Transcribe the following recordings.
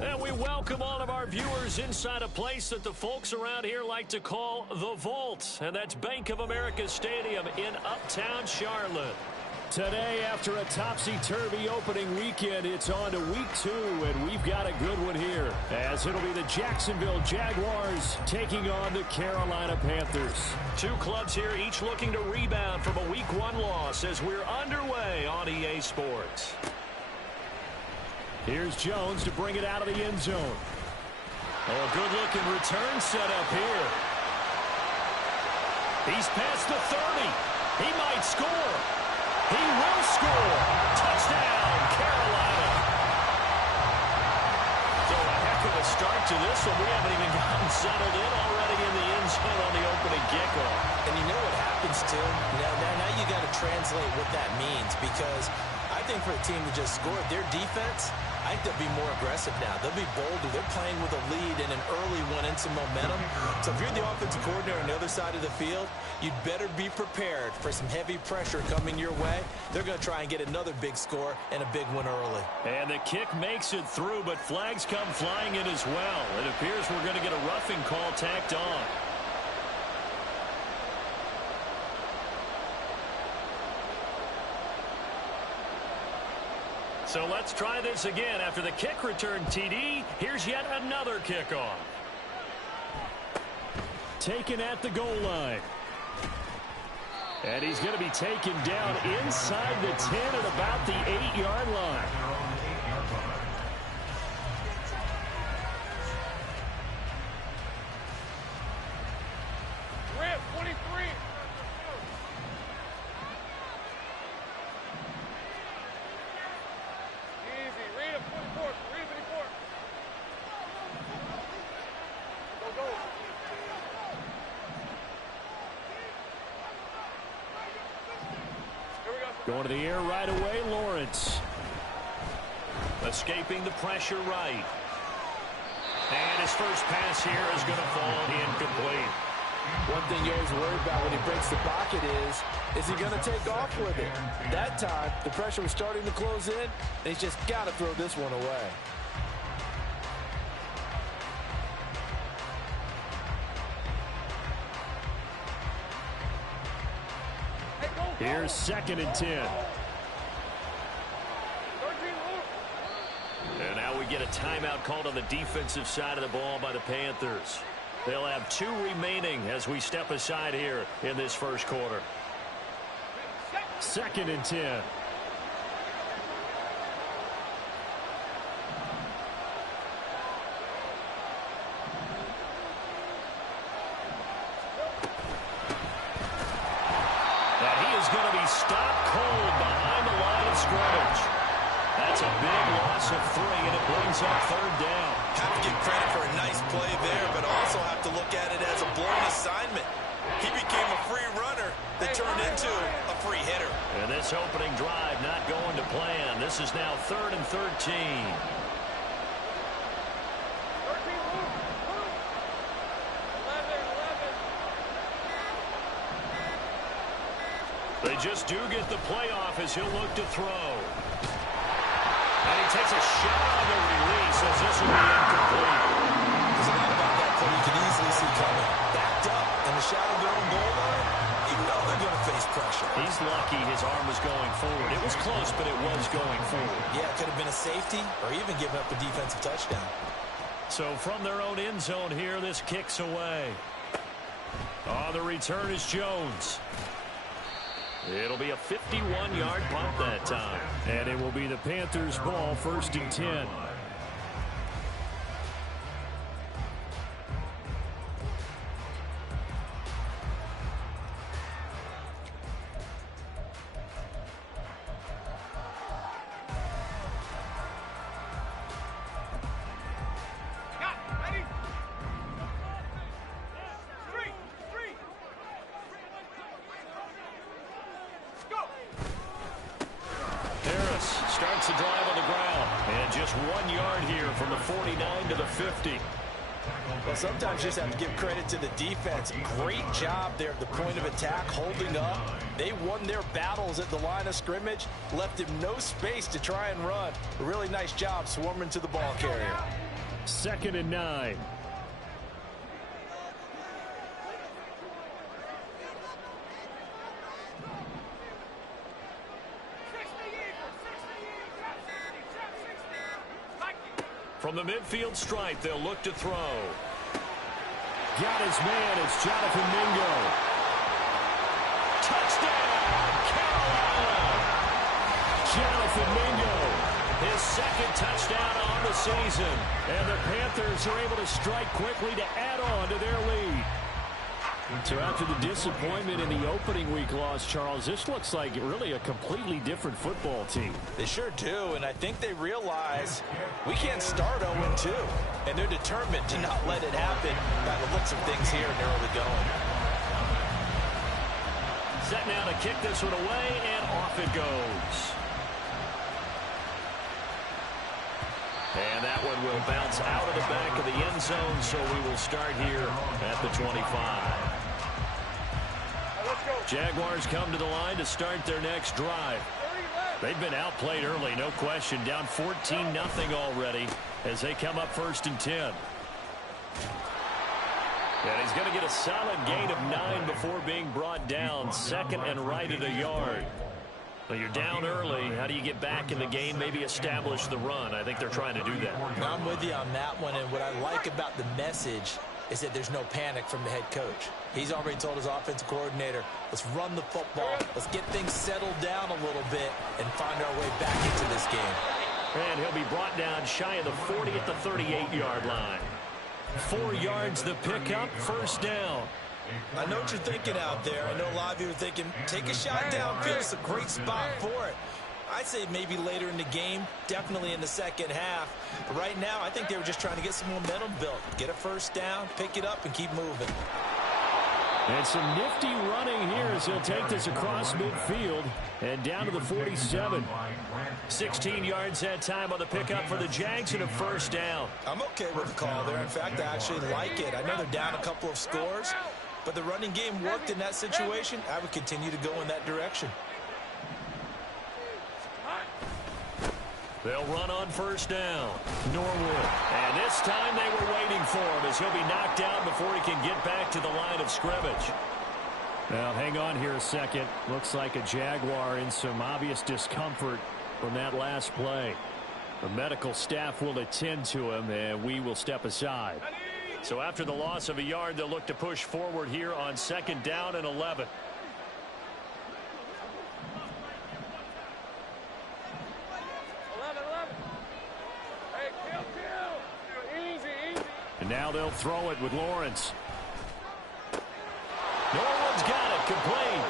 And we welcome all of our viewers inside a place that the folks around here like to call the Vault. And that's Bank of America Stadium in Uptown Charlotte. Today, after a topsy-turvy opening weekend, it's on to week 2, and we've got a good one here, as it'll be the Jacksonville Jaguars taking on the Carolina Panthers. Two clubs here, each looking to rebound from a week 1 loss as we're underway on EA Sports. Here's Jones to bring it out of the end zone. Oh, good-looking return set up here. He's past the 30. He might score. He will score. Touchdown, Carolina. So a heck of a start to this one. We haven't even gotten settled in already in the end zone on the opening kickoff. And you know what happens, too? Now you got to translate what that means, because I think for a team to just score, their defense, I think they'll be more aggressive now. They'll be bolder. They're playing with a lead and an early one and some momentum. So if you're the offensive coordinator on the other side of the field, you'd better be prepared for some heavy pressure coming your way. They're going to try and get another big score and a big one early. And the kick makes it through, but flags come flying in as well. It appears we're going to get a roughing call tacked on. So let's try this again. After the kick return TD, here's yet another kickoff. Taken at the goal line. And he's going to be taken down inside the 10 at about the 8-yard line. Rip, 23. Going to the air right away, Lawrence. Escaping the pressure right. And his first pass here is going to fall incomplete. One thing you always worry about when he breaks the pocket is he going to take off with it? That time, the pressure was starting to close in, and he's just got to throw this one away. Here's 2nd and 10. And now we get a timeout called on the defensive side of the ball by the Panthers. They'll have 2 remaining as we step aside here in this first quarter. 2nd and 10. Stopped cold behind the line of scrimmage. That's a big loss of 3, and it brings up 3rd down. Have to give credit for a nice play there, but also have to look at it as a blown assignment. He became a free runner that turned into a free hitter. And this opening drive not going to plan. This is now 3rd and 13. They just do get the playoff as he'll look to throw. And he takes a shot on the release as this will be incomplete. There's a lot about that play you can easily see coming. Backed up in the shadow of their own goal line, you know they're going to face pressure. He's lucky his arm was going forward. It was close, but it was going forward. Yeah, it could have been a safety or even given up a defensive touchdown. So from their own end zone here, this kicks away. Oh, the return is Jones. It'll be a 51-yard punt that time. And it will be the Panthers' ball, 1st and 10. the drive on the ground. And just 1 yard here from the 49 to the 50. Well, sometimes you just have to give credit to the defense. Great job there at the point of attack, holding up. They won their battles at the line of scrimmage, left him no space to try and run. A really nice job swarming to the ball carrier. 2nd and 9. From the midfield stripe, they'll look to throw. Got his man. It's Jonathan Mingo. Touchdown, Carolina! Jonathan Mingo, his 2nd touchdown on the season. And the Panthers are able to strike quickly to add on to their lead. So after the disappointment in the opening week loss, Charles, this looks like really a completely different football team. They sure do, and I think they realize we can't start 0-2, and they're determined to not let it happen by the looks of things here in the early going. Set now to kick this one away, and off it goes. And that one will bounce out of the back of the end zone, so we will start here at the 25. Jaguars come to the line to start their next drive. They've been outplayed early, no question. Down 14-0 already as they come up 1st and 10. And he's going to get a solid gain of 9 before being brought down. 2nd and right at a yard. Well, you're down early. How do you get back in the game, maybe establish the run? I think they're trying to do that. I'm with you on that one, and what I like about the message is that there's no panic from the head coach. He's already told his offensive coordinator, let's run the football, let's get things settled down a little bit and find our way back into this game. And he'll be brought down shy of the 40 at the 38-yard line. 4 yards the pickup, 1st down. I know what you're thinking out there. I know a lot of you are thinking, take a shot downfield. It's a great spot for it. I'd say maybe later in the game, definitely in the 2nd half. But right now, I think they were just trying to get some momentum built. Get a 1st down, pick it up, and keep moving. And some nifty running here as he'll take this across midfield and down to the 47. 16 yards that time on the pickup for the Jags and a 1st down. I'm okay with the call there. In fact, I actually like it. I know they're down a couple of scores, but the running game worked in that situation. I would continue to go in that direction. They'll run on 1st down. Norwood. And this time they were waiting for him as he'll be knocked down before he can get back to the line of scrimmage. Now, hang on here a second. Looks like a Jaguar in some obvious discomfort from that last play. The medical staff will attend to him, and we will step aside. So after the loss of a yard, they'll look to push forward here on 2nd down and 11. And now they'll throw it with Lawrence. Norwood's got it, complete.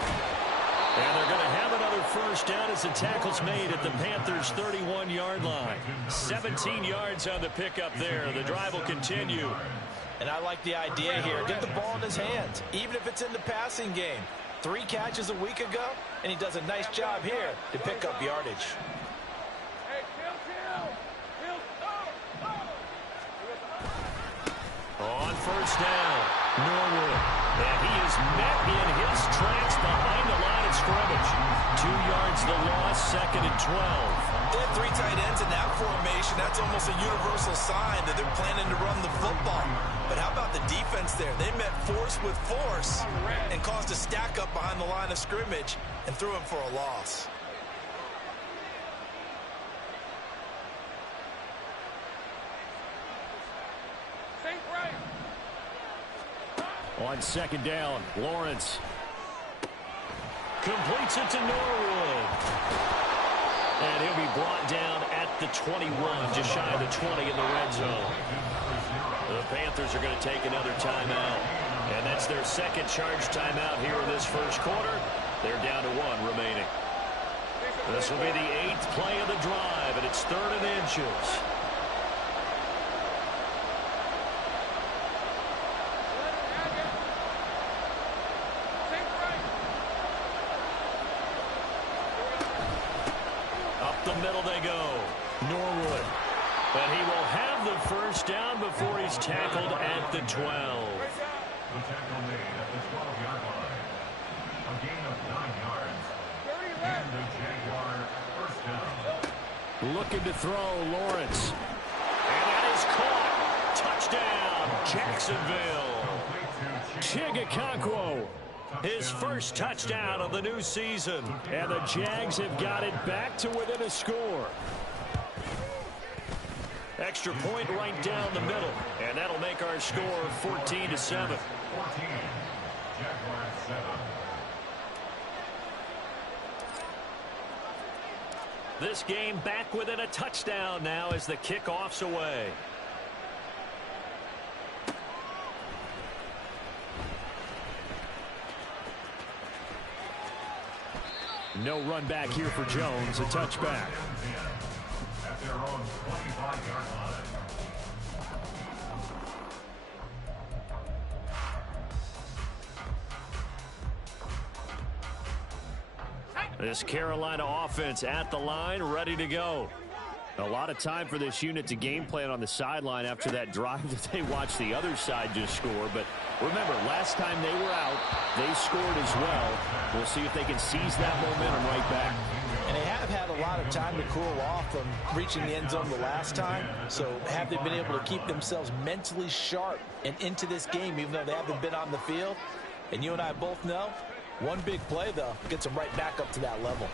And they're going to have another 1st down as the tackle's made at the Panthers' 31-yard line. 17 yards on the pickup there. The drive will continue. And I like the idea here. Get the ball in his hands, even if it's in the passing game. 3 catches a week ago, and he does a nice job here to pick up yardage. On 1st down, Norwood. And he is met in his tracks behind the line of scrimmage. 2 yards the loss, 2nd and 12. They have 3 tight ends in that formation. That's almost a universal sign that they're planning to run the football. But how about the defense there? They met force with force and caused a stack up behind the line of scrimmage and threw him for a loss. On 2nd down, Lawrence completes it to Norwood. And he'll be brought down at the 21, just shy of the 20 in the red zone. The Panthers are going to take another timeout. And that's their 2nd charge timeout here in this 1st quarter. They're down to 1 remaining. This will be the 8th play of the drive, and it's 3rd and inches. The middle they go. Norwood. But he will have the first down before he's tackled at the 12. The tackle made at the 12-yard line. A gain of 9 yards. And the Jaguar first down. Looking to throw, Lawrence. And that is caught. Touchdown, Jacksonville. Chigakakwo, his first touchdown of the new season. And the Jags have got it back to within a score. Extra point right down the middle. And that'll make our score 14-7. 14. Jaguars 7. This game back within a touchdown now as the kickoff's away. No run back here for Jones, a touchback. At their own 25-yard line. This Carolina offense at the line, ready to go. A lot of time for this unit to game plan on the sideline after that drive that they watched the other side just score. But remember, last time they were out, they scored as well. We'll see if they can seize that momentum right back. And they have had a lot of time to cool off from reaching the end zone the last time. So have they been able to keep themselves mentally sharp and into this game, even though they haven't been on the field? And you and I both know, one big play, though, gets them right back up to that level.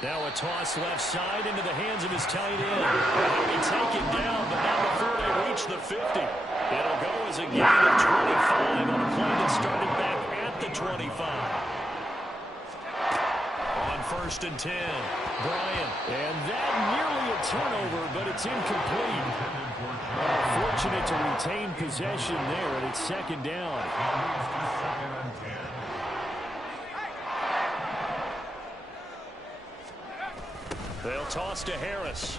Now a toss left side into the hands of his tight end. He'll be taken down, but not before they reach the 50. It'll go as a gain of 25 on a play that started back at the 25. On 1st and 10, Bryant. And that nearly a turnover, but it's incomplete. Fortunate to retain possession there, and it's 2nd down. They'll toss to Harris.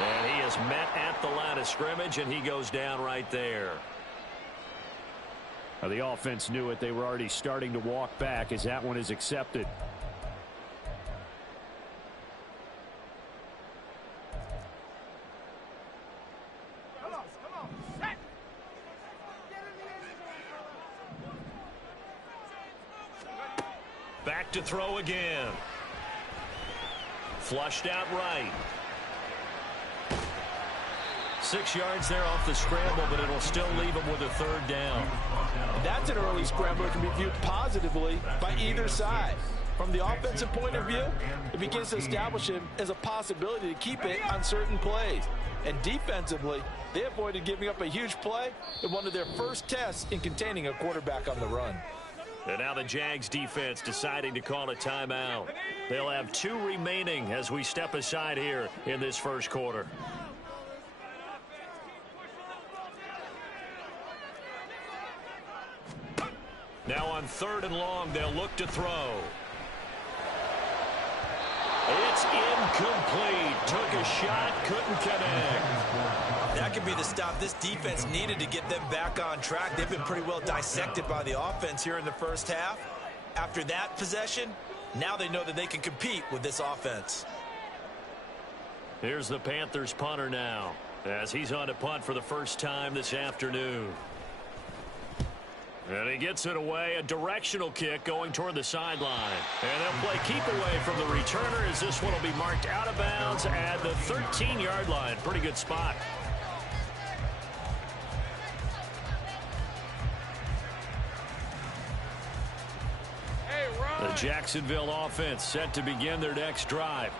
And he is met at the line of scrimmage, and he goes down right there. Now, the offense knew it. They were already starting to walk back as that one is accepted. Back to throw again. Flushed out right. 6 yards there off the scramble, but it'll still leave him with a 3rd down. That's an early scramble that can be viewed positively by either side. From the offensive point of view, it begins to establish him as a possibility to keep it on certain plays. And defensively, they avoided giving up a huge play in one of their first tests in containing a quarterback on the run. And now the Jags defense deciding to call a timeout. They'll have 2 remaining as we step aside here in this first quarter. Now on 3rd and long, they'll look to throw. It's incomplete. Took a shot, couldn't connect. That could be the stop this defense needed to get them back on track. They've been pretty well dissected by the offense here in the first half. After that possession, now they know that they can compete with this offense. Here's the Panthers punter now, as he's on to punt for the first time this afternoon. And he gets it away, a directional kick going toward the sideline. And they'll play keep away from the returner as this one will be marked out of bounds at the 13-yard line. Pretty good spot. The Jacksonville offense set to begin their next drive.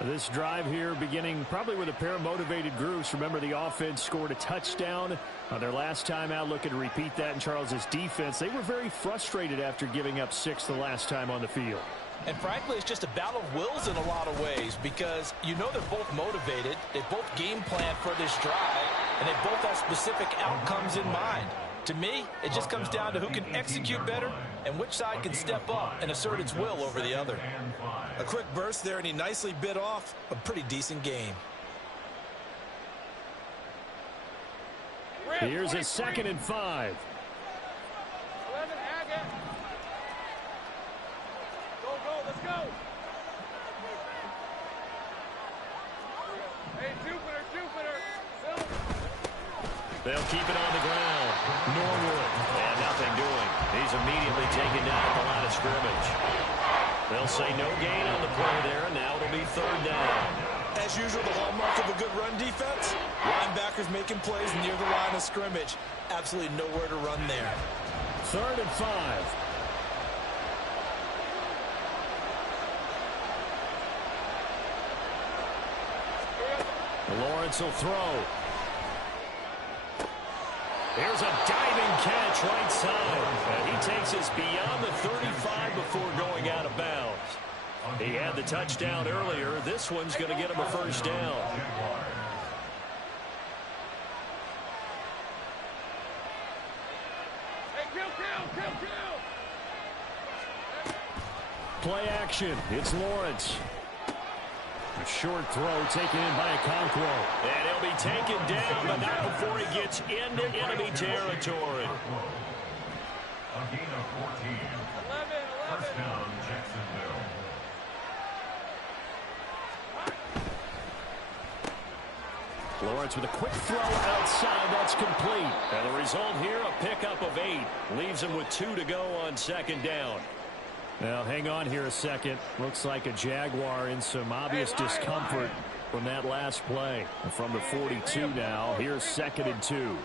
This drive here beginning probably with a pair of motivated groups. Remember, the offense scored a touchdown on their last time out, looking to repeat that in Charles's defense. They were very frustrated after giving up 6 the last time on the field. And frankly, it's just a battle of wills in a lot of ways because you know they're both motivated. They both game plan for this drive, and they both have specific outcomes in mind. To me, it just comes down to who can execute better and which side can step up and assert its will over the other. A quick burst there, and he nicely bit off a pretty decent game. Here's a 2nd and 5. They'll keep it on the ground. Norwood, and nothing doing. He's immediately taken down at the line of scrimmage. They'll say no gain on the play there, and now it'll be third down. As usual, the hallmark of a good run defense, linebackers making plays near the line of scrimmage. Absolutely nowhere to run there. 3rd and 5. Lawrence will throw. Here's a diving catch right side. And he takes us beyond the 35 before going out of bounds. He had the touchdown earlier. This one's going to get him a first down. Play action. It's Lawrence. A short throw taken in by Okonkwo. And he'll be taken down, but not before he gets into enemy territory. A gain of 14. 11. First down, Jacksonville. Lawrence with a quick throw outside. That's complete. And the result here, a pickup of 8. Leaves him with 2 to go on second down. Now, hang on here a second. Looks like a Jaguar in some obvious discomfort from that last play. And from the 42 now, here's 2nd and 2.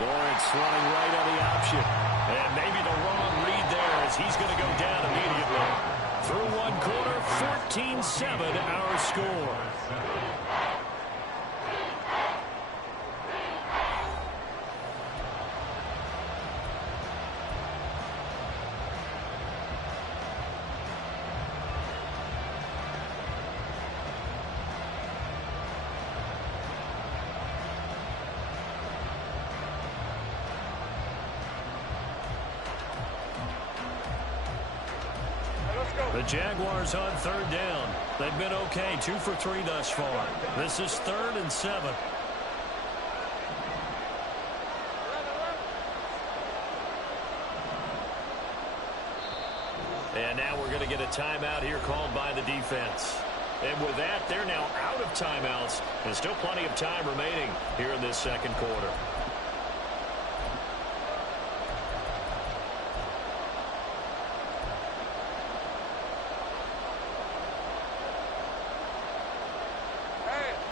Lawrence running right on the option. And maybe the wrong read there as he's going to go down immediately. Through one quarter, 14-7 our score. The Jaguars on 3rd down. They've been okay, 2 for 3 thus far. This is 3rd and 7. And now we're going to get a timeout here called by the defense. And with that, they're now out of timeouts. There's still plenty of time remaining here in this second quarter.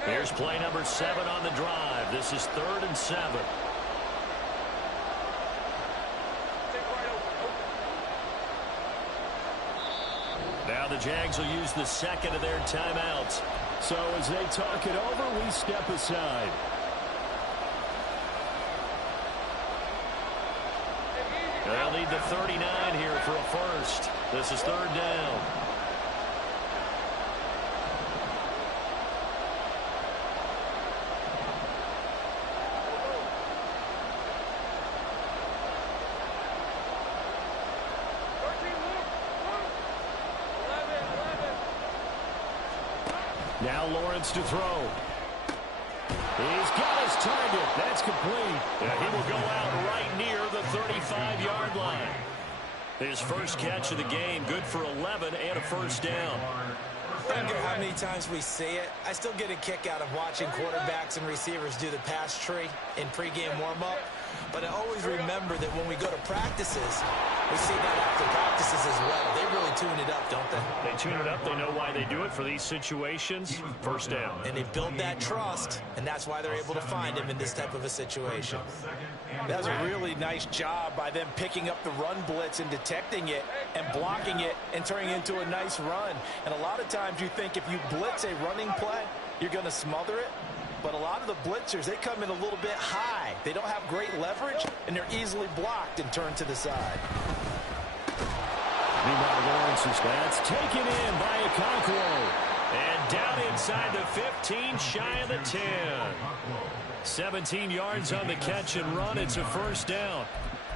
Here's play number 7 on the drive. This is 3rd and 7. Now the Jags will use the second of their timeouts. So as they talk it over, we step aside. They'll need the 39 here for a first. This is 3rd down. Now Lawrence to throw. He's got his target. That's complete. And he will go out right near the 35-yard line. His first catch of the game, good for 11 and a first down. I don't care how many times we see it. I still get a kick out of watching quarterbacks and receivers do the pass tree in pregame warm-up. But I always remember that when we go to practices, we see that after practices as well. They really tune it up, don't they? They tune it up. They know why they do it for these situations. First down. And they build that trust, and that's why they're able to find him in this type of a situation. That was a really nice job by them picking up the run blitz and detecting it and blocking it and turning it into a nice run. And a lot of times you think if you blitz a running play, you're going to smother it. But a lot of the blitzers, they come in a little bit high. They don't have great leverage, and they're easily blocked and turned to the side. Meanwhile, Lawrence is that's taken in by Okonkwo. And down inside the 15, shy of the 10. 17 yards on the catch and run. It's a first down.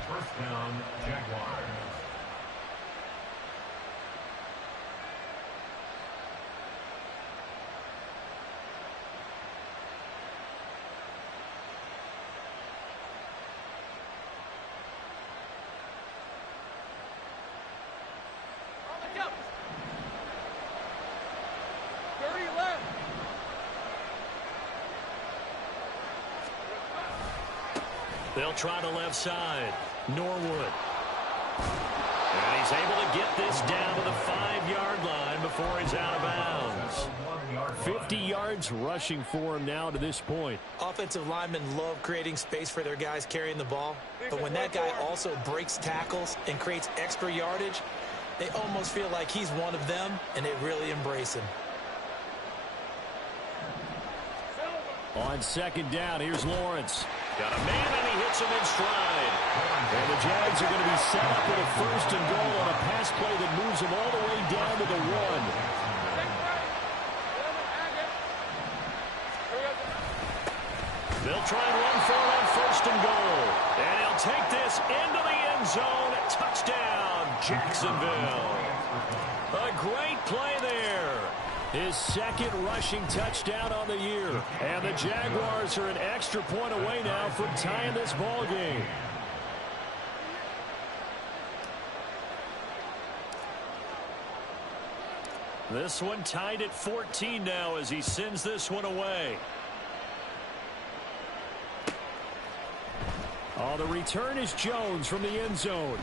First down, Jaguars. They'll try the left side. Norwood. And he's able to get this down to the 5-yard line before he's out of bounds. 50 yards rushing for him now to this point. Offensive linemen love creating space for their guys carrying the ball. But when that guy also breaks tackles and creates extra yardage, they almost feel like he's one of them, and they really embrace him. On second down, here's Lawrence. Got a man, and he hits him in stride. And the Jags are going to be set up with a 1st and goal on a pass play that moves them all the way down to the 1. They'll try and run for it on 1st and goal. And he'll take this into the end zone. Touchdown, Jacksonville. A great play there. His 2nd rushing touchdown on the year. And the Jaguars are an extra point away now from tying this ball game. This one tied at 14 now as he sends this one away. Oh, the return is Jones from the end zone.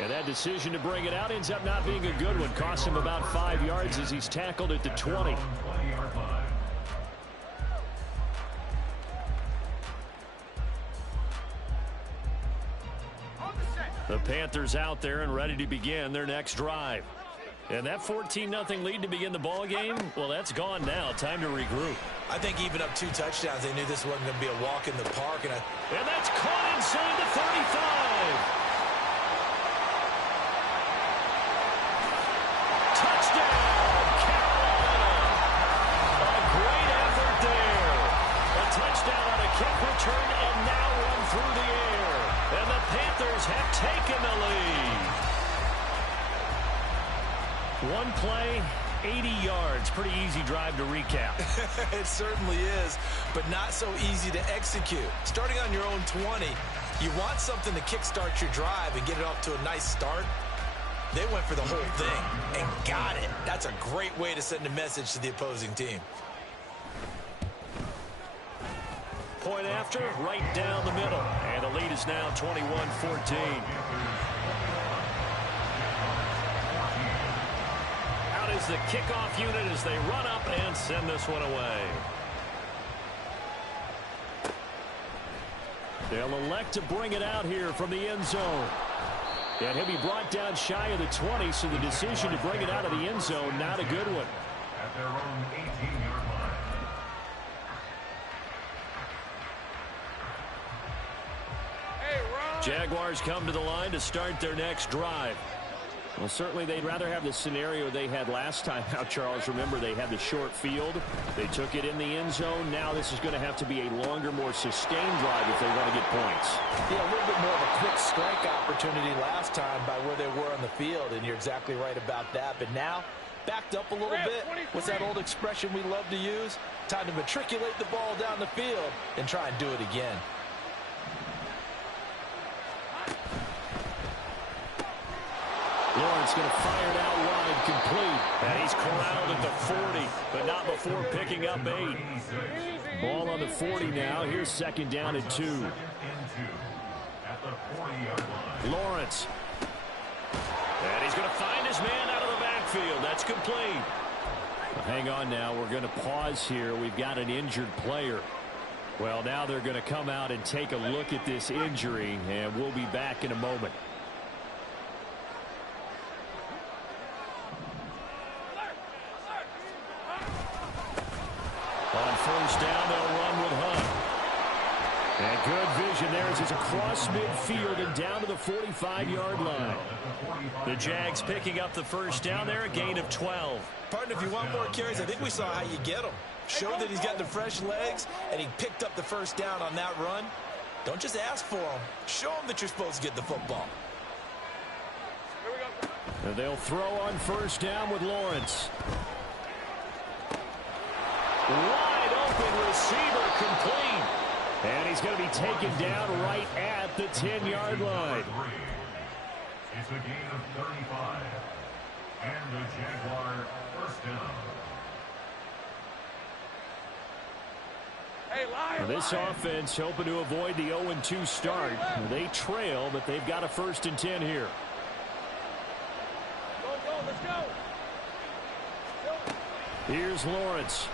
And that decision to bring it out ends up not being a good one. Costs him about 5 yards as he's tackled at the 20. The Panthers out there and ready to begin their next drive. And that 14-0 lead to begin the ball game, well, that's gone now. Time to regroup. I think even up 2 touchdowns, they knew this wasn't going to be a walk in the park. And that's caught inside the 35. Touchdown, Carolina. A great effort there. A touchdown on a kick return and now run through the air. And the Panthers have taken the lead. One play, 80 yards. Pretty easy drive to recap. It certainly is, but not so easy to execute. Starting on your own 20, you want something to kickstart your drive and get it off to a nice start. They went for the whole thing and got it. That's a great way to send a message to the opposing team. Point after, right down the middle. And the lead is now 21-14. Out is the kickoff unit as they run up and send this one away. They'll elect to bring it out here from the end zone. And he'll be brought down shy of the 20, so the decision to bring it out of the end zone, not a good one. At their own 18-yard line. Jaguars come to the line to start their next drive. Well, certainly they'd rather have the scenario they had last time out, Charles. Remember, they had the short field. They took it in the end zone. Now this is going to have to be a longer, more sustained drive if they want to get points. Yeah, a little bit more of a quick strike opportunity last time by where they were on the field, and you're exactly right about that. But now, backed up a little bit. What's that old expression we love to use? Time to matriculate the ball down the field and try and do it again. Lawrence going to fire it out wide, complete. And he's corralled at the 40, but not before picking up 8. Ball on the 40 now. Here's second down and 2. Lawrence. And he's going to find his man out of the backfield. That's complete. Hang on now. We're going to pause here. We've got an injured player. Well, now they're going to come out and take a look at this injury, and we'll be back in a moment. On first down, they'll run with Hunt. And good vision there as he's across midfield and down to the 45-yard line. The Jags picking up the first down there, a gain of 12. Partner, if you want more carries, I think we saw how you get them. Show that he's got the fresh legs, and he picked up the first down on that run. Don't just ask for them. Show them that you're supposed to get the football. And they'll throw on first down with Lawrence. Wide open receiver, complete. And he's going to be taken down right at the 10-yard line. It's a gain of 35. And the Jaguar first down. This offense hoping to avoid the 0-2 start. They trail, but they've got a 1st and 10 here. Let's go. Here's Lawrence.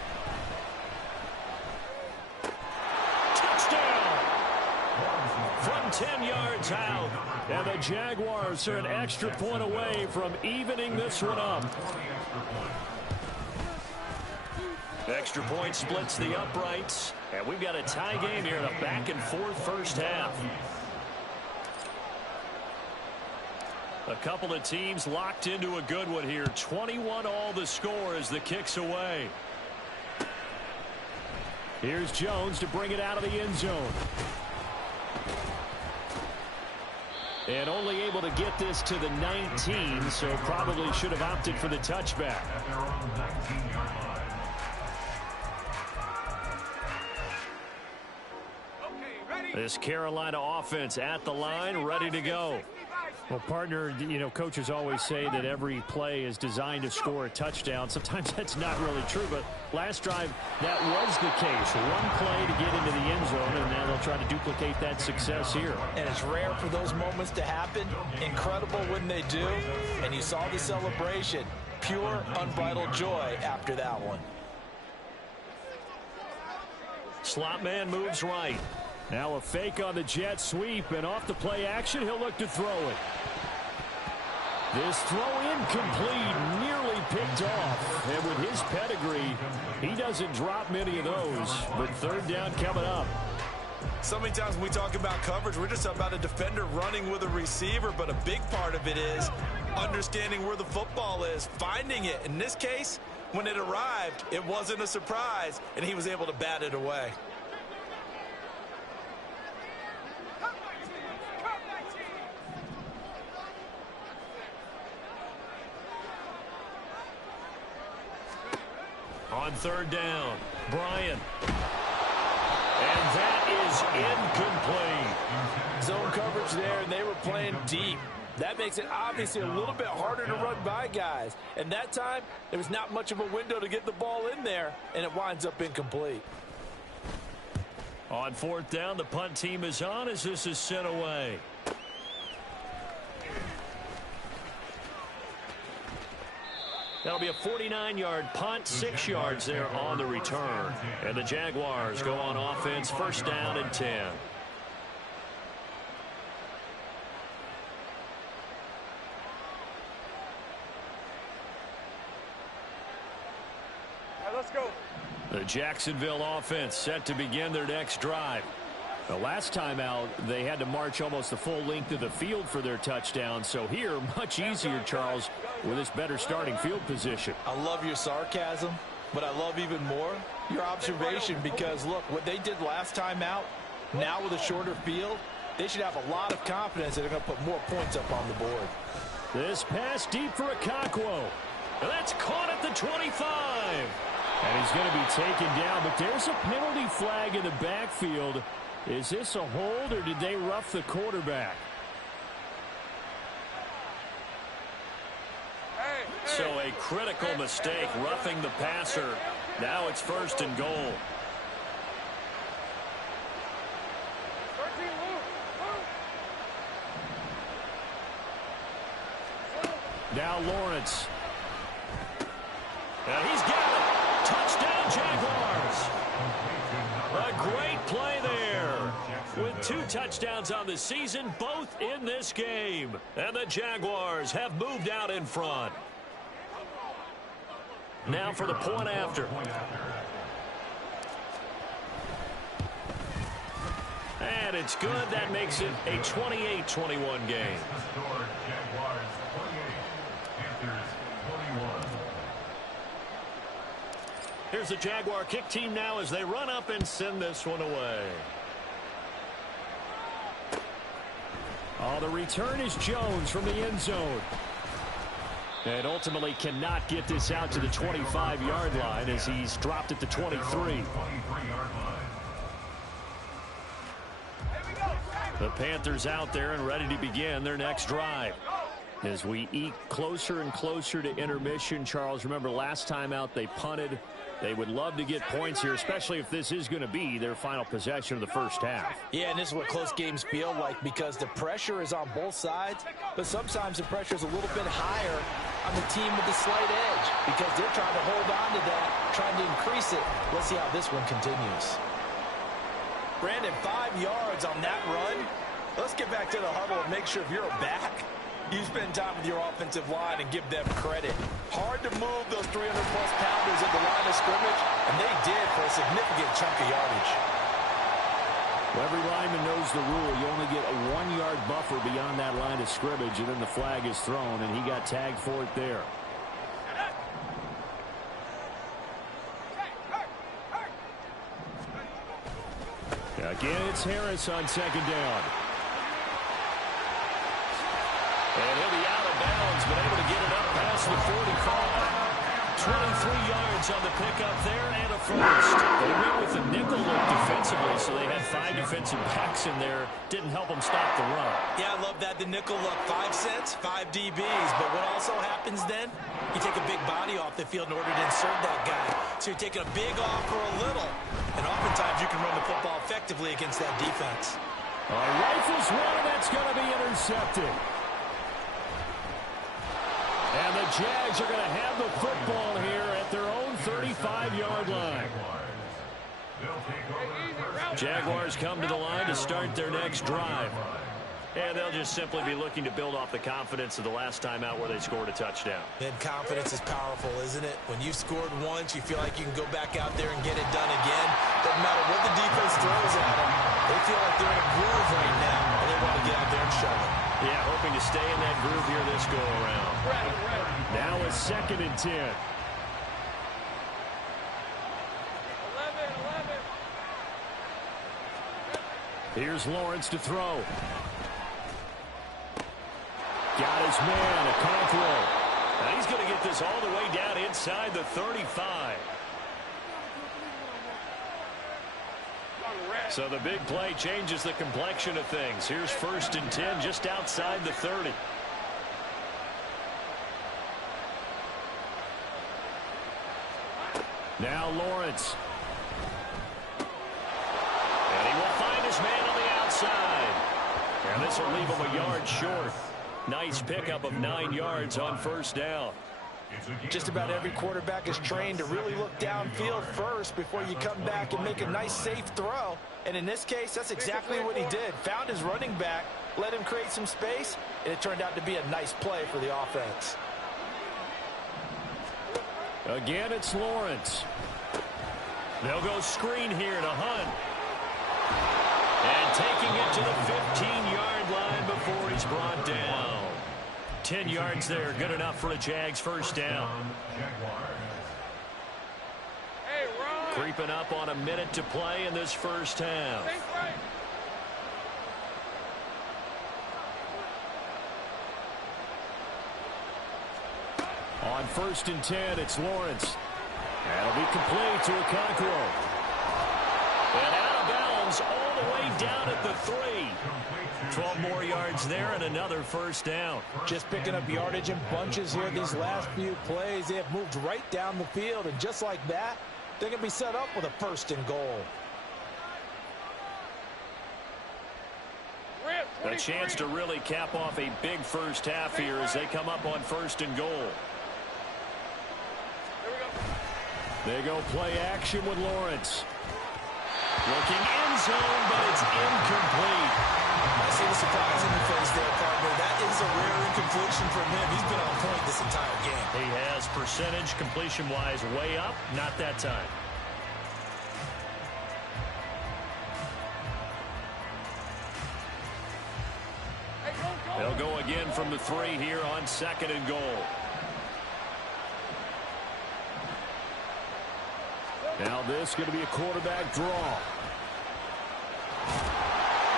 Touchdown! From 10 yards out. And the Jaguars are an extra point away from evening this one up. Extra point splits the uprights. And we've got a tie game here in a back-and-forth first half. A couple of teams locked into a good one here. 21-all the score as the kick's away. Here's Jones to bring it out of the end zone. And only able to get this to the 19, so probably should have opted for the touchback. This Carolina offense at the line, ready to go. Well, partner, you know, coaches always say that every play is designed to score a touchdown. Sometimes that's not really true, but last drive, that was the case. One play to get into the end zone, and now they'll try to duplicate that success here. And it's rare for those moments to happen. Incredible when they do. And you saw the celebration. Pure, unbridled joy after that one. Slot man moves right. Now a fake on the jet sweep, and off the play action, he'll look to throw it. This throw incomplete, nearly picked off. And with his pedigree, he doesn't drop many of those. But 3rd down coming up. So many times when we talk about coverage, we're just about a defender running with a receiver, but a big part of it is understanding where the football is, finding it. In this case, when it arrived, it wasn't a surprise, and he was able to bat it away. On 3rd down, Bryant. And that is incomplete. Zone coverage there, and they were playing deep. That makes it obviously a little bit harder to run by guys. And that time, there was not much of a window to get the ball in there, and it winds up incomplete. On 4th down, the punt team is on as this is sent away. That'll be a 49-yard punt, 6 yards there on the return. And the Jaguars go on offense, 1st down and 10. Let's go. The Jacksonville offense set to begin their next drive. The last time out, they had to march almost the full length of the field for their touchdown. So here, much easier, Charles, with this better starting field position. I love your sarcasm, but I love even more your observation because, look, what they did last time out, now with a shorter field, they should have a lot of confidence that they're going to put more points up on the board. This pass deep for Okonkwo. And that's caught at the 25. And he's going to be taken down, but there's a penalty flag in the backfield. Is this a hold, or did they rough the quarterback? So a critical mistake, roughing the passer. Now it's 1st and goal. Now Lawrence. And he's got it. Touchdown, Jaguars. A great play there. With 2 touchdowns on the season, both in this game. And the Jaguars have moved out in front. Now for the point after. And it's good. That makes it a 28-21 game. Here's the Jaguar kick team now as they run up and send this one away. Oh, the return is Jones from the end zone. And ultimately cannot get this out to the 25-yard line as he's dropped at the 23. The Panthers out there and ready to begin their next drive. As we eke closer and closer to intermission, Charles, remember last time out they punted. They would love to get points here, especially if this is going to be their final possession of the first half. Yeah, and this is what close games feel like because the pressure is on both sides, but sometimes the pressure is a little bit higher on the team with the slight edge because they're trying to hold on to that, trying to increase it. Let's see how this one continues. Brandon, 5 yards on that run. Let's get back to the huddle and make sure if you're a back, you spend time with your offensive line and give them credit. Hard to move those 300-plus pounders at the line of scrimmage, and they did for a significant chunk of yardage. Well, every lineman knows the rule. You only get a 1-yard buffer beyond that line of scrimmage, and then the flag is thrown, and he got tagged for it there. Again, it's Harris on second down. And he'll be out of bounds, but able to get it up past the 45. 23 yards on the pickup there and a first. They went with the nickel look defensively, so they had 5 defensive backs in there. Didn't help them stop the run. Yeah, I love that. The nickel look, 5 cents, 5 DBs. But what also happens then, you take a big body off the field in order to insert that guy. So you're taking a big off for a little. And oftentimes you can run the football effectively against that defense. Rifles one, that's going to be intercepted. And the Jags are going to have the football here at their own 35-yard line. Jaguars come to the line to start their next drive. And they'll just simply be looking to build off the confidence of the last time out where they scored a touchdown. And confidence is powerful, isn't it? When you've scored once, you feel like you can go back out there and get it done again. Doesn't matter what the defense throws at them. They feel like they're in a groove right now, and they want to get out there and show it. Yeah, hoping to stay in that groove here this go-around. Now a 2nd and 10. 11. Here's Lawrence to throw. Got his man, a control. Now he's going to get this all the way down inside the 35. So the big play changes the complexion of things. Here's 1st and 10 just outside the 30. Now Lawrence. And he will find his man on the outside. And this will leave him a yard short. Nice pickup of 9 yards on 1st down. Just about every quarterback is trained to really look downfield first before you come back and make a nice, safe throw. And in this case, that's exactly what he did. Found his running back, let him create some space, and it turned out to be a nice play for the offense. Again, it's Lawrence. They'll go screen here to Hunt. And taking it to the 15-yard line before he's brought down. 10 yards there, good enough for a Jags 1st down. Creeping up on a minute to play in this 1st half. On 1st and 10, it's Lawrence. That'll be complete to Okonkwo. And out of bounds all the way down at the 3. 12 more yards there and another 1st down. Just picking up yardage in bunches here these last few plays. They have moved right down the field, and just like that, they're going to be set up with a 1st and goal. A chance to really cap off a big 1st half here as they come up on 1st and goal. They go play action with Lawrence. Looking end zone, but it's incomplete. I see the surprise in your face there, partner. That is a rare incompletion from him. He's been on point this entire game. He has percentage completion-wise way up. Not that time. They'll go again from the 3 here on 2nd and goal. Now this is going to be a quarterback draw.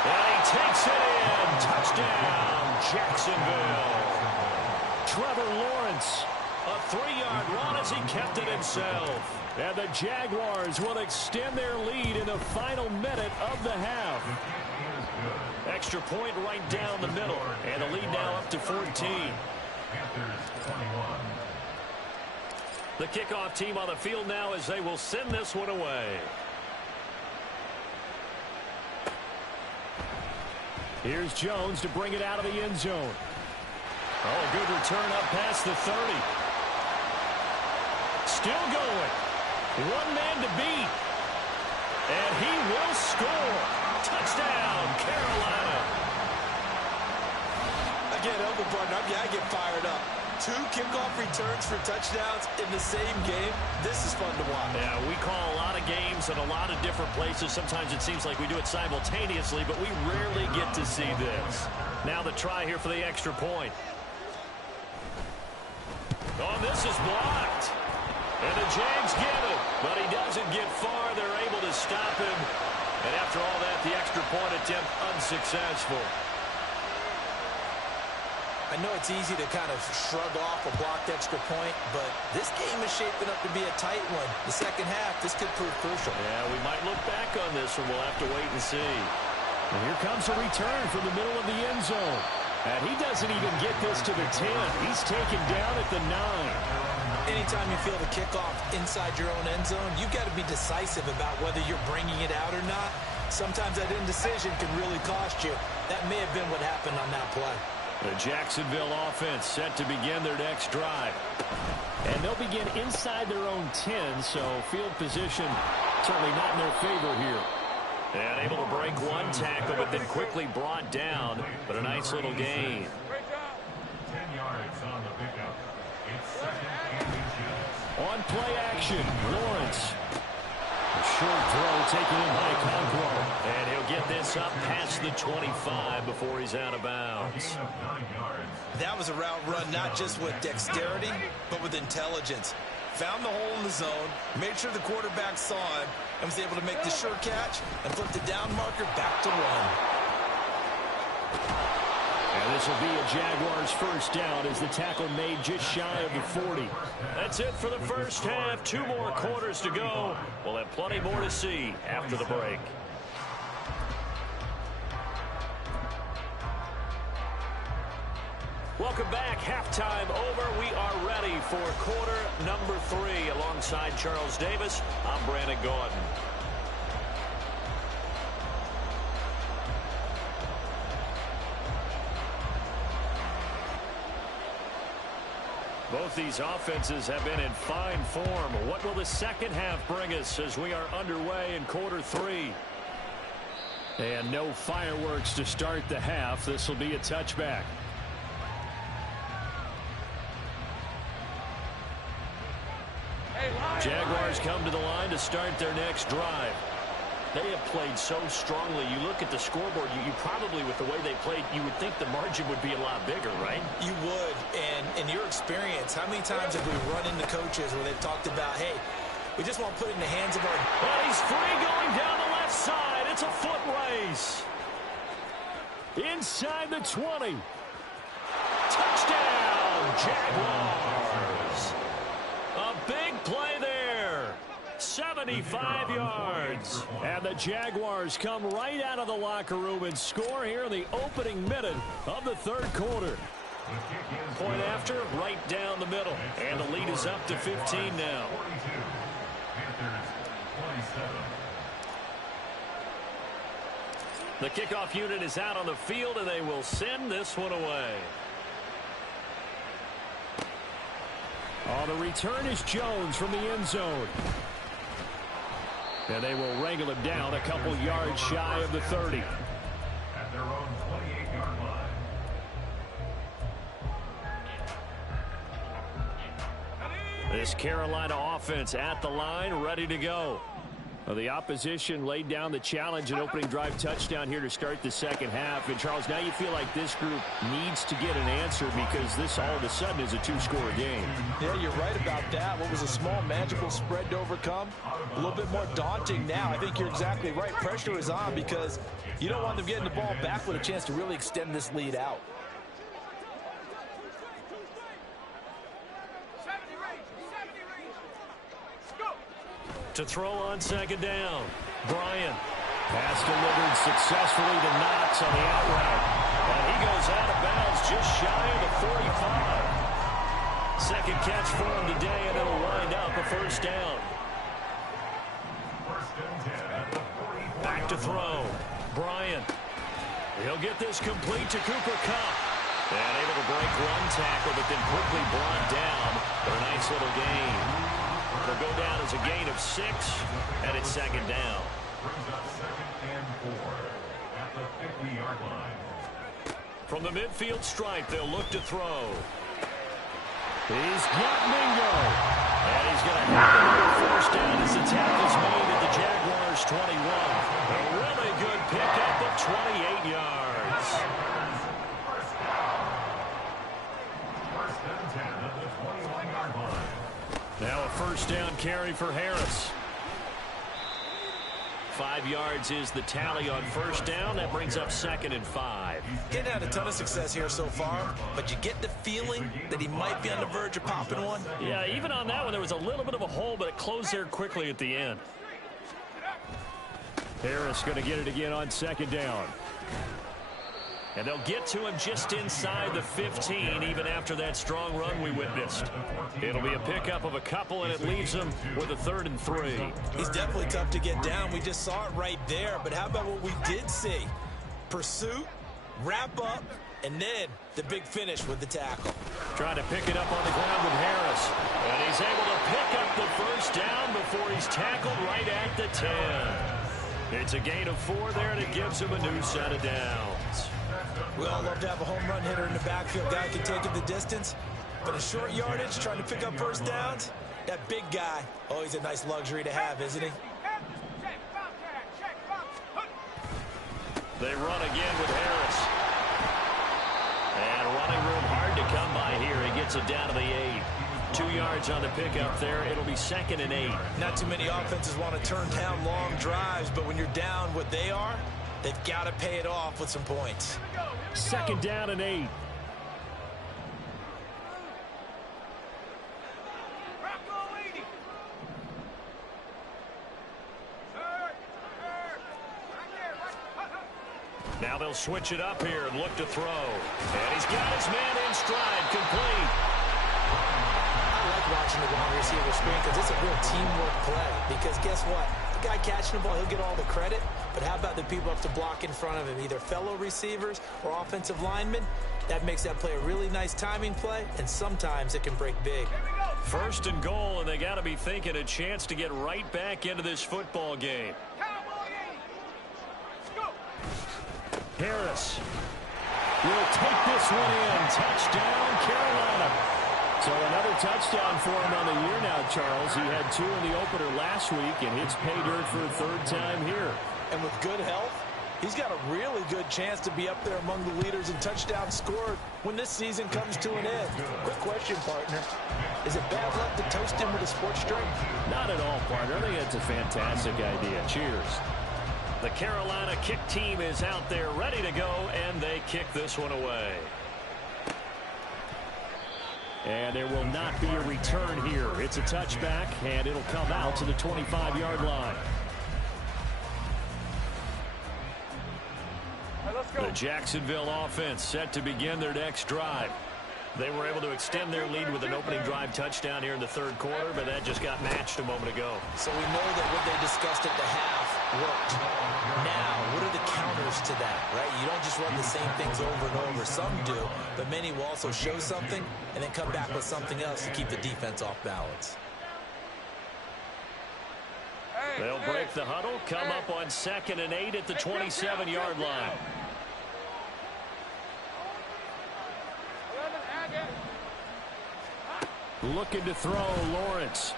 And he takes it in. Touchdown, Jacksonville. Trevor Lawrence, a 3-yard run as he kept it himself. And the Jaguars will extend their lead in the final minute of the half. Extra point right down the middle. And the lead now up to 14. Panthers 21. The kickoff team on the field now as they will send this one away. Here's Jones to bring it out of the end zone. Oh, a good return up past the 30. Still going. One man to beat. And he will score. Touchdown, Carolina. Again, Elder Barton, I get fired up. 2 kickoff returns for touchdowns in the same game. This is fun to watch. Yeah, we call a lot of games in a lot of different places. Sometimes it seems like we do it simultaneously, but we rarely get to see this. Now the try here for the extra point. Oh, this is blocked. And the Jags get it, but he doesn't get far. They're able to stop him. And after all that, the extra point attempt unsuccessful. I know it's easy to kind of shrug off a blocked extra point, but this game is shaping up to be a tight one. The second half, this could prove crucial. Yeah, we might look back on this one. We'll have to wait and see. And here comes a return from the middle of the end zone. And he doesn't even get this to the 10. He's taken down at the 9. Anytime you feel the kickoff inside your own end zone, you've got to be decisive about whether you're bringing it out or not. Sometimes that indecision can really cost you. That may have been what happened on that play. The Jacksonville offense set to begin their next drive. And they'll begin inside their own 10, so field position certainly not in their favor here. And able to break one tackle, but then quickly brought down. But a nice little gain. 10 yards on the pickup. It's 2nd and inches. On play action, Lawrence. A short throw taken in by Conquo. And he'll get this up past the 25 before he's out of bounds. Gain of 9 yards. That was a route run not just with dexterity, but with intelligence. Found the hole in the zone, made sure the quarterback saw him, and was able to make the sure catch and flip the down marker back to 1. And this will be a Jaguars first down as the tackle made just shy of the 40. That's it for the first half. 2 more quarters to go. We'll have plenty more to see after the break. Welcome back. Halftime over. We are ready for quarter number 3. Alongside Charles Davis, I'm Brandon Gordon. Both these offenses have been in fine form. What will the second half bring us as we are underway in quarter 3? And no fireworks to start the half. This will be a touchback. Jaguars come to the line to start their next drive. They have played so strongly. You look at the scoreboard, you probably, with the way they played, you would think the margin would be a lot bigger, right? You would. And in your experience, how many times have we run into coaches where they've talked about, hey, we just want to put it in the hands of our... And he's free going down the left side. It's a foot race. Inside the 20. Touchdown, Jaguars. A big play there. 75 yards. And the Jaguars come right out of the locker room and score here in the opening minute of the third quarter. Point after, right down the middle. And the lead is up to 15 now. 42. Panthers 27. The kickoff unit is out on the field, and they will send this one away. Oh, the return is Jones from the end zone. And they will wrangle him down a couple yards shy of the 30. At their own 28-yard line. This Carolina offense at the line, ready to go. Well, the opposition laid down the challenge and opening drive touchdown here to start the second half. And, Charles, now you feel like this group needs to get an answer because this all of a sudden is a 2-score game. Yeah, you're right about that. What was a small, magical spread to overcome, a little bit more daunting now. I think you're exactly right. Pressure is on because you don't want them getting the ball back with a chance to really extend this lead out. To throw on second down, Bryant. Pass delivered successfully to Knox on the out route. And he goes out of bounds just shy of the 45. Second catch for him today, and it'll wind up a first down. Back to throw. Bryant. He'll get this complete to Cooper Kupp. And able to break one tackle, but then quickly brought down for a nice little gain. It'll go down as a gain of 6, and it's second down. Brings up 2nd and 4 at the 50-yard line. From the midfield stripe, they'll look to throw. He's got Mingo. And he's going to have another first down as the tackle's made at the Jaguars' 21. A really good pickup of 28 yards. First and 10 at the 21-yard line. Now a first down carry for Harris. 5 yards is the tally on first down. That brings up 2nd and 5. He didn't have a ton of success here so far, but you get the feeling that he might be on the verge of popping one. Yeah, even on that one, there was a little bit of a hole, but it closed there quickly at the end. Harris going to get it again on 2nd down. And they'll get to him just inside the 15, even after that strong run we witnessed. It'll be a pickup of a couple, and it leaves them with a 3rd and 3. He's definitely tough to get down. We just saw it right there. But how about what we did see? Pursuit, wrap up, and then the big finish with the tackle. Trying to pick it up on the ground with Harris. And he's able to pick up the first down before he's tackled right at the 10. It's a gain of 4 there, and it gives him a new set of downs. We all love to have a home run hitter in the backfield. Guy can take it the distance. But a short yardage, trying to pick up first downs, that big guy, oh, he's a nice luxury to have, isn't he? They run again with Harris. And running room hard to come by here. He gets it down to the 8. 2 yards on the pickup there. It'll be 2nd and 8. Not too many offenses want to turn down long drives, but when you're down what they are, they've got to pay it off with some points. 2nd down and 8. Now they'll switch it up here and look to throw. And he's got his man in stride, complete. I like watching the wide receiver screen because it's a real teamwork play. Because guess what? The guy catching the ball, he'll get all the credit. But how about the people up to block in front of him, either fellow receivers or offensive linemen? That makes that play a really nice timing play, and sometimes it can break big. 1st and goal, and they got to be thinking a chance to get right back into this football game. Harris will take this one in. Touchdown, Carolina. So another touchdown for him on the year now, Charles. He had 2 in the opener last week, and hits pay dirt for a 3rd time here. And with good health, he's got a really good chance to be up there among the leaders in touchdowns scored when this season comes to an end. Quick question, partner. Is it bad luck to toast him with a sports drink? Not at all, partner. I think that's a fantastic idea. Cheers. The Carolina kick team is out there ready to go, and they kick this one away. And there will not be a return here. It's a touchback, and it'll come out to the 25-yard line. The Jacksonville offense set to begin their next drive. They were able to extend their lead with an opening drive touchdown here in the 3rd quarter, but that just got matched a moment ago. So we know that what they discussed at the half worked. Now, what are the counters to that, right? You don't just run the same things over and over. Some do, but many will also show something and then come back with something else to keep the defense off balance. They'll break the huddle, come up on 2nd and 8 at the 27-yard line. Looking to throw, Lawrence.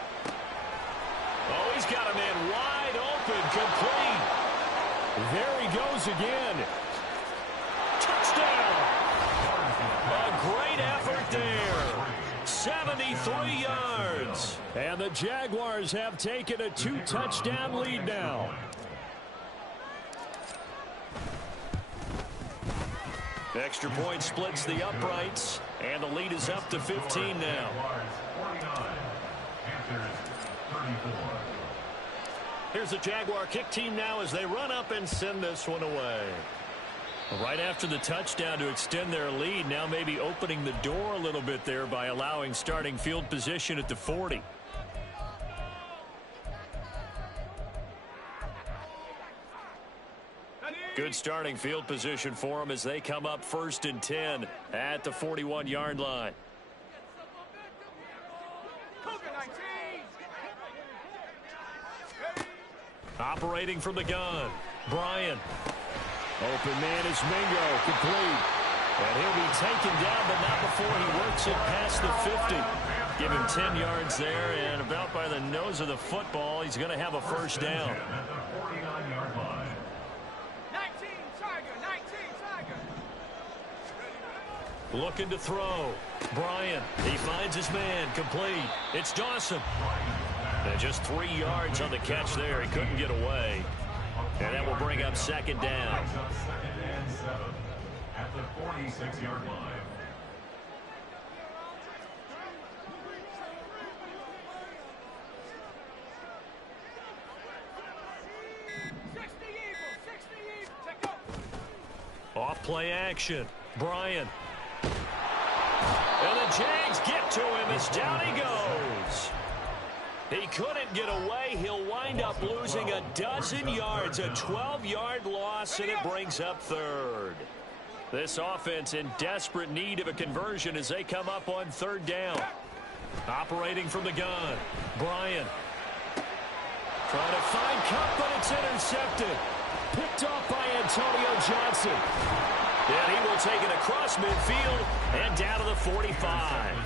Oh, he's got a man wide open, complete. There he goes again. Touchdown. A great effort there. 73 yards. And the Jaguars have taken a 2-touchdown lead now. Extra point splits the uprights, and the lead is up to 15 now. Here's the Jaguar kick team now as they run up and send this one away. Right after the touchdown to extend their lead, now maybe opening the door a little bit there by allowing starting field position at the 40. Good starting field position for them as they come up 1st and 10 at the 41-yard line. Operating from the gun, Bryant. Open man is Mingo, complete. And he'll be taken down, but not before he works it past the 50. Give him 10 yards there, and about by the nose of the football, he's going to have a first down. Looking to throw. Bryant, he finds his man, complete. It's Dawson. And just 3 yards on the catch there. He couldn't get away. And that will bring up 2nd down. At the 46-yard line. Off play action. Bryant. And the Jags get to him as down he goes. He couldn't get away. He'll wind up losing a dozen yards, a 12-yard loss, and it brings up 3rd. This offense in desperate need of a conversion as they come up on 3rd down. Operating from the gun, Bryant. Trying to find Cup, but it's intercepted. Picked off by Antonio Johnson. And he will take it across midfield and down to the 45.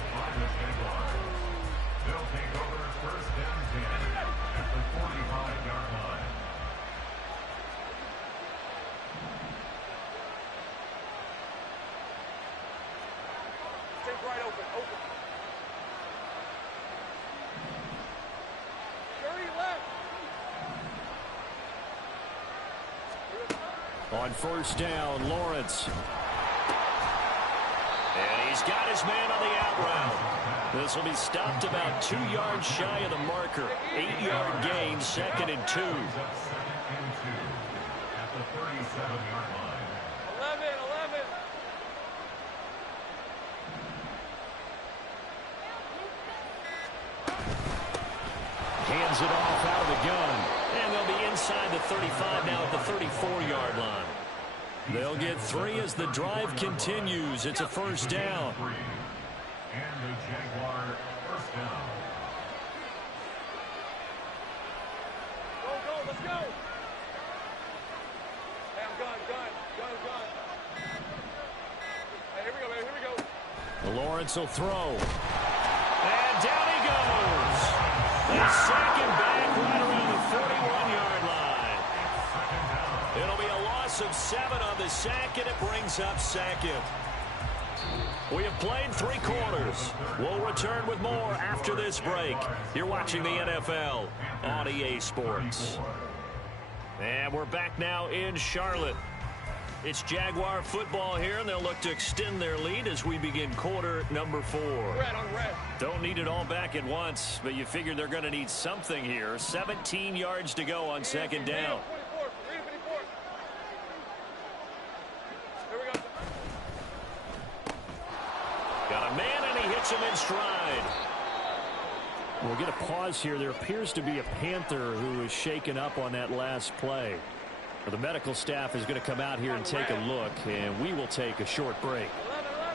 They'll take over 1st and 10 at the 45-yard line. Stay right open. 30 left. On 1st down, Lawrence. And he's got his man on the out route. This will be stopped about 2 yards shy of the marker. 8-yard gain, 2nd and 2. At the 37-yard line. 11. Hands it off out of the gun. And they'll be inside the 35 now at the 34-yard line. They'll get 3 as the drive continues. It's a 1st down. And the Jaguar 1st down. Go, let's go. Hey, I'm gun. Hey, here we go, baby, here we go. Lawrence will throw. And down he goes. They sack him back right around the 41-yard line. It'll be a loss of 7 on the sack, and it brings up 2nd. We have played 3 quarters. We'll return with more after this break. You're watching the NFL on EA Sports. And we're back now in Charlotte. It's Jaguar football here, and they'll look to extend their lead as we begin quarter number 4. Red. Don't need it all back at once, but you figure they're going to need something here. 17 yards to go on 2nd down. Here we go. Got a man, and he hits him in stride. We'll get a pause here. There appears to be a Panther who is shaken up on that last play. The medical staff is going to come out here and take a look, and we will take a short break.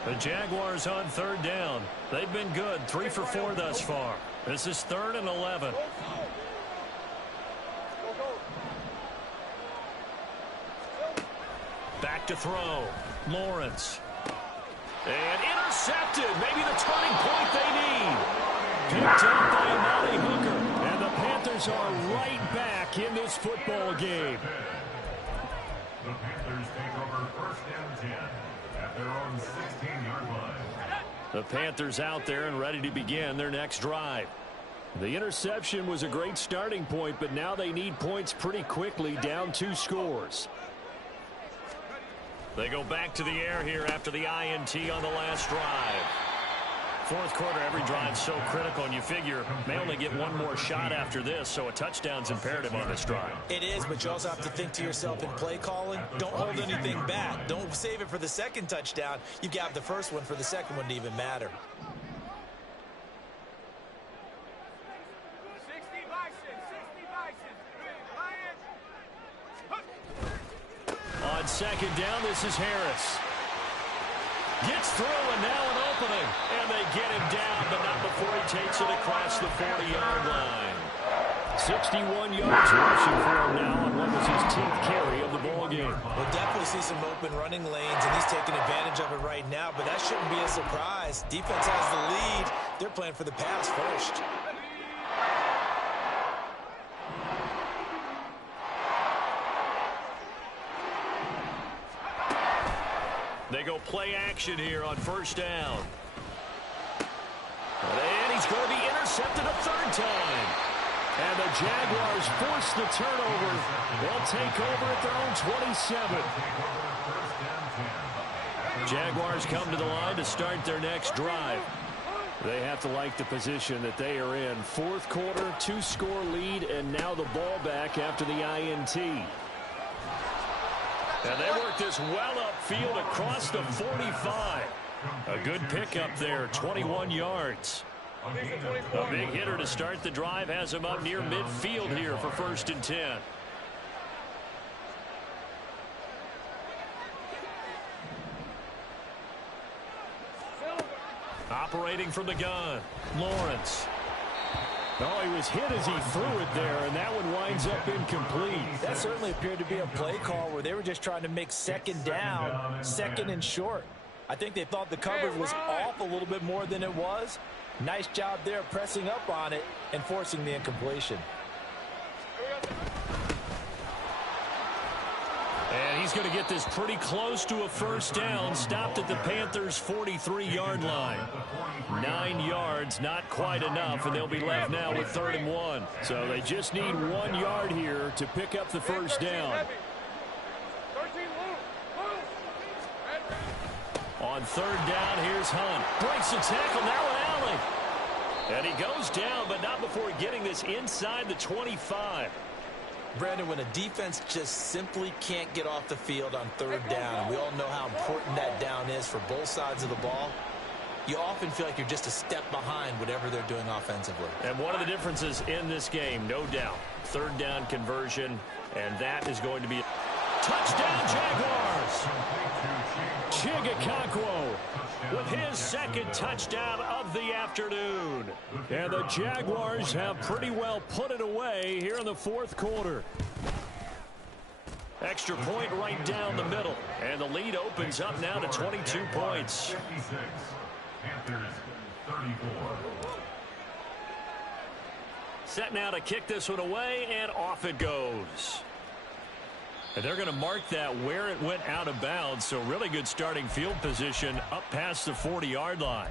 The Jaguars on 3rd down. They've been good, 3 for 4 thus far. This is 3rd and 11. Back to throw. Lawrence. And intercepted. Maybe the turning point they need. Picked up by Molly Hooker. And the Panthers are right back in this football game. The Panthers take over 1st and 10 at their own 16-yard line. The Panthers out there and ready to begin their next drive. The interception was a great starting point, but now they need points pretty quickly, down 2 scores. They go back to the air here after the INT on the last drive. Fourth quarter, every drive so critical, and you figure may only get one more shot after this, so a touchdown's imperative on this drive. It is, but you also have to think to yourself in play calling, don't hold anything back. Don't save it for the second touchdown. You've got the first one for the second one to even matter. 60 Bison. On second down, this is Harris. Gets through, and now an opening. And they get him down, but not before he takes it across the 40-yard line. 61 yards rushing for him now on what was his 10th carry of the ball game. We'll definitely see some open running lanes, and he's taking advantage of it right now, but that shouldn't be a surprise. Defense has the lead. They're playing for the pass first. They go play action here on first down. And he's going to be intercepted a third time. And the Jaguars force the turnover. They'll take over at their own 27. Jaguars come to the line to start their next drive. They have to like the position that they are in. Fourth quarter, 2-score lead, and now the ball back after the INT. And they work this well upfield across the 45. A good pickup there, 21 yards. A big hitter to start the drive has him up near midfield here for 1st and 10. Operating from the gun, Lawrence. Oh, he was hit as he threw it there, and that one winds up incomplete. That certainly appeared to be a play call where they were just trying to make second down, second and short. I think they thought the coverage was off a little bit more than it was. Nice job there pressing up on it and forcing the incompletion. And he's going to get this pretty close to a first down. Stopped at the Panthers' 43-yard line. 9 yards, not quite enough, and they'll be left now with 3rd and 1. So they just need 1 yard here to pick up the first down. On 3rd down, here's Hunt. Breaks the tackle, now an alley. And he goes down, but not before getting this inside the 25. Brandon, when a defense just simply can't get off the field on 3rd down, and we all know how important that down is for both sides of the ball, you often feel like you're just a step behind whatever they're doing offensively. And one of the differences in this game, no doubt, 3rd down conversion, and that is going to be a touchdown, Jaguars! Chigakakwo with his 2nd touchdown of the afternoon. And the Jaguars have pretty well put it away here in the 4th quarter. Extra point right down the middle. And the lead opens up now to 22 points. Panthers 34. Set now to kick this one away, and off it goes. And they're going to mark that where it went out of bounds, so really good starting field position up past the 40-yard line.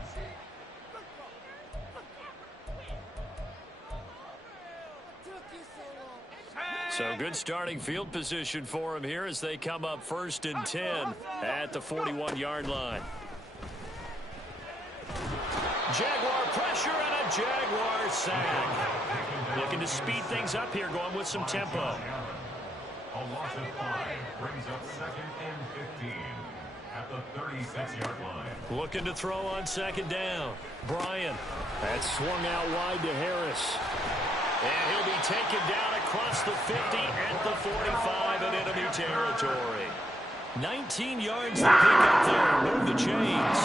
So good starting field position for him here as they come up 1st and 10 at the 41-yard line. Jaguar pressure and a Jaguar sack. Looking to speed things up here, going with some tempo. A loss of 5 brings up 2nd and 15 at the 36-yard line. Looking to throw on 2nd down. Bryant. That swung out wide to Harris. And he'll be taken down across the 50 at the 45 in enemy territory. 19 yards to pick up there. Move the chains.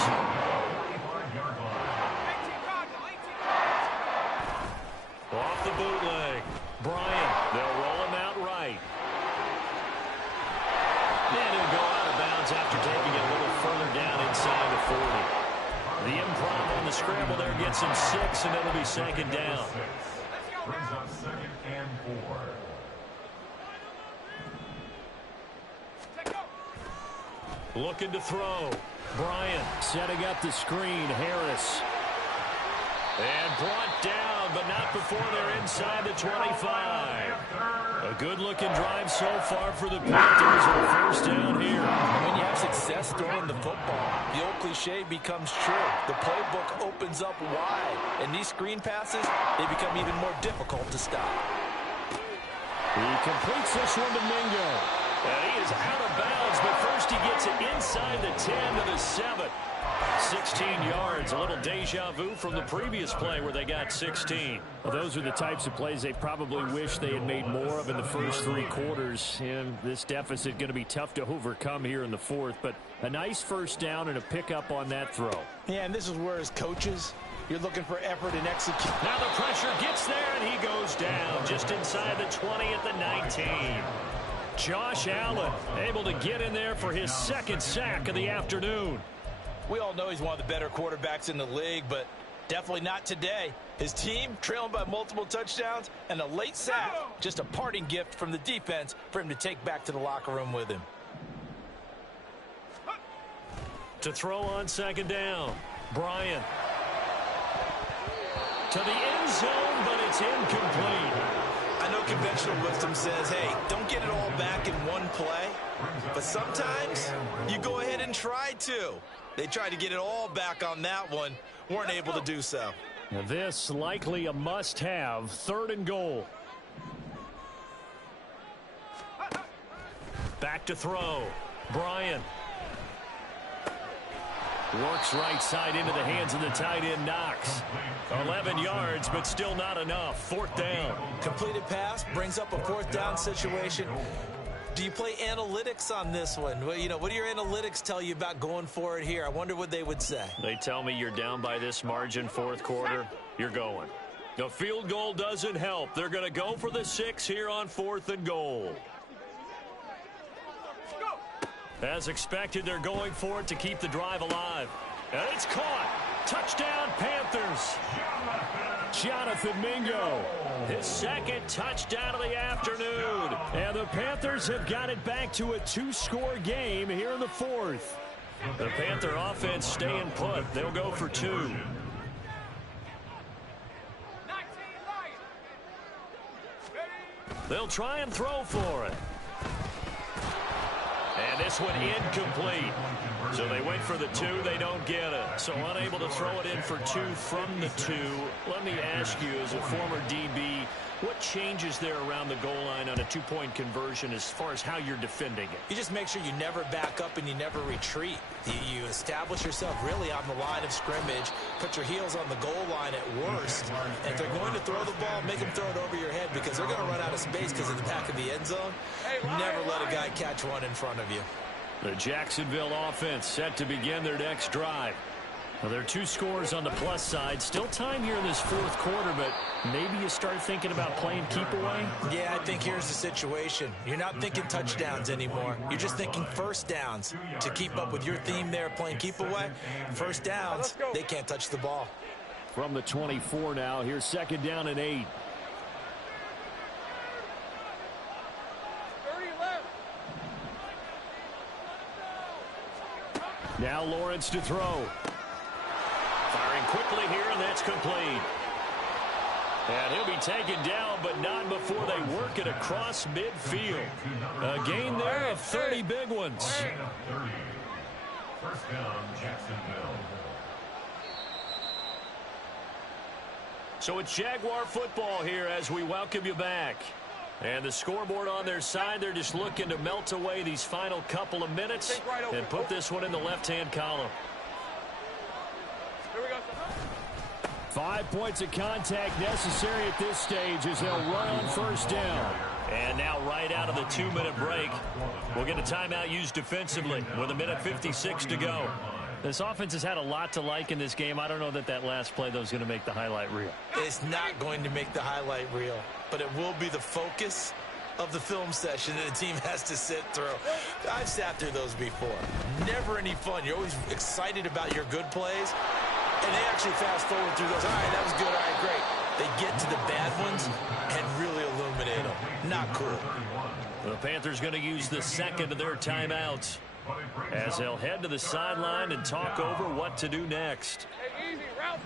Off the bootleg. Bryant. They'll roll him out right. And he'll go out of bounds after taking it a little further down inside the 40. The improv on the scramble there gets him 6, and it'll be 2nd down. Brings up 2nd and 4. Looking to throw. Bryant setting up the screen. Harris. And brought down, but not before they're inside the 25. A good-looking drive so far for the Panthers on first down here. And when you have success throwing the football, the old cliche becomes true. The playbook opens up wide, and these screen passes, they become even more difficult to stop. He completes this one to Mingo. And he is out of bounds, but first he gets it inside the 10 to the 7. 16 yards, a little deja vu from the previous play where they got 16. Well, those are the types of plays they probably wish they had made more of in the first 3 quarters. And this deficit going to be tough to overcome here in the fourth. But a nice first down and a pickup on that throw. Yeah, and this is where as coaches, you're looking for effort and execution. Now the pressure gets there, and he goes down just inside the 20 at the 19. Josh Allen able to get in there for his second sack of the afternoon. We all know he's one of the better quarterbacks in the league, but definitely not today. His team trailing by multiple touchdowns and a late sack. Just a parting gift from the defense for him to take back to the locker room with him. To throw on second down, Bryant. To the end zone, but it's incomplete. I know conventional wisdom says, hey, don't get it all back in one play. But sometimes you go ahead and try to. They tried to get it all back on that one. Weren't able to do so. Now this likely a must-have. 3rd and goal. Back to throw. Bryant. Works right side into the hands of the tight end, Knox. 11 yards, but still not enough. 4th down. Completed pass brings up a 4th down situation. Do you play analytics on this one? Well, you know, what do your analytics tell you about going for it here? I wonder what they would say. They tell me you're down by this margin 4th quarter. You're going. The field goal doesn't help. They're going to go for the 6 here on 4th and goal. As expected, they're going for it to keep the drive alive. And it's caught. Touchdown, Panthers. Jonathan Mingo, his second touchdown of the afternoon. And the Panthers have got it back to a 2-score game here in the 4th. The Panther offense staying put. They'll go for 2. They'll try and throw for it. And this one incomplete. So they went for the 2. They don't get it. So unable to throw it in for 2 from the 2. Let me ask you, as a former DB, what changes there around the goal line on a 2-point conversion as far as how you're defending it? You just make sure you never back up and you never retreat. You establish yourself really on the line of scrimmage, put your heels on the goal line at worst. And if they're going to throw the ball, make them throw it over your head because they're going to run out of space because of the back of the end zone. Never let a guy catch one in front of you. The Jacksonville offense set to begin their next drive. Well, there are 2 scores on the plus side. Still time here in this 4th quarter, but maybe you start thinking about playing keep away? Yeah, I think here's the situation. You're not thinking touchdowns anymore. You're just thinking first downs. To keep up with your theme there, playing keep away, first downs, they can't touch the ball. From the 24 now, here's 2nd down and 8. Now Lawrence to throw. Firing quickly here, and that's complete. And he'll be taken down, but not before they work it across midfield. A gain there of 30 big ones. First down, Jacksonville. So it's Jaguar football here as we welcome you back. And the scoreboard on their side, they're just looking to melt away these final couple of minutes and put this one in the left-hand column. 5 points of contact necessary at this stage as they'll run on first down. And now right out of the 2-minute break, we'll get a timeout used defensively with 1:56 to go. This offense has had a lot to like in this game. I don't know that that last play, though, is going to make the highlight reel. It's not going to make the highlight reel, but it will be the focus of the film session that the team has to sit through. I've sat through those before. Never any fun. You're always excited about your good plays, and they actually fast forward through those. All right, that was good. All right, great. They get to the bad ones and really illuminate them. Not cool. The Panthers going to use the second of their timeouts as they'll head to the sideline and talk over what to do next. Hey, easy. Route.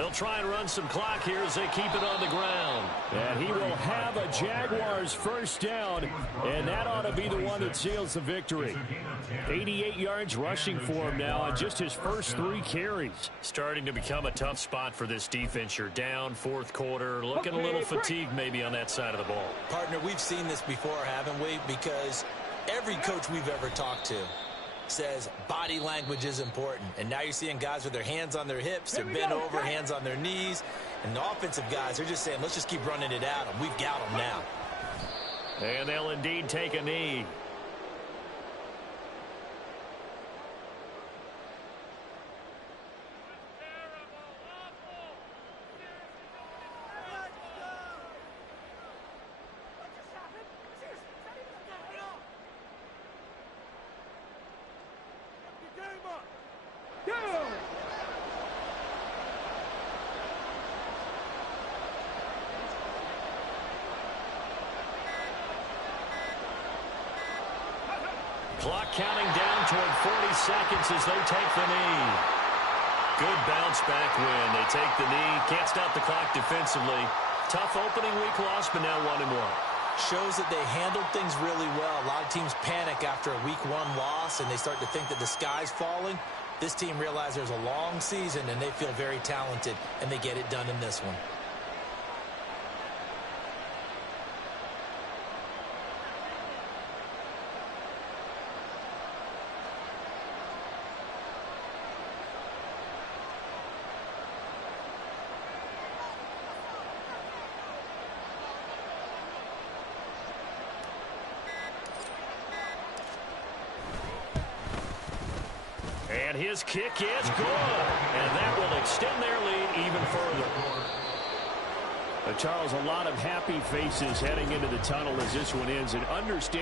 They'll try and run some clock here as they keep it on the ground. And he will have a Jaguars first down, and that ought to be the one that seals the victory. 88 yards rushing for him now on just his first 3 carries. Starting to become a tough spot for this defense. You're down, fourth quarter, looking a little fatigued maybe on that side of the ball. Partner, we've seen this before, haven't we? Because every coach we've ever talked to says body language is important. And now you're seeing guys with their hands on their hips, they're bent over, hands on their knees. And the offensive guys, they're just saying, let's just keep running it at them. We've got them now. And they'll indeed take a knee. Clock counting down toward 40 seconds as they take the knee. Good bounce back win. They take the knee. Can't stop the clock defensively. Tough opening week loss, but now 1-1. Shows that they handled things really well. A lot of teams panic after a week 1 loss, and they start to think that the sky's falling. This team realizes there's a long season, and they feel very talented, and they get it done in this one. And his kick is good. And that will extend their lead even further. Charles, a lot of happy faces heading into the tunnel as this one ends. And understand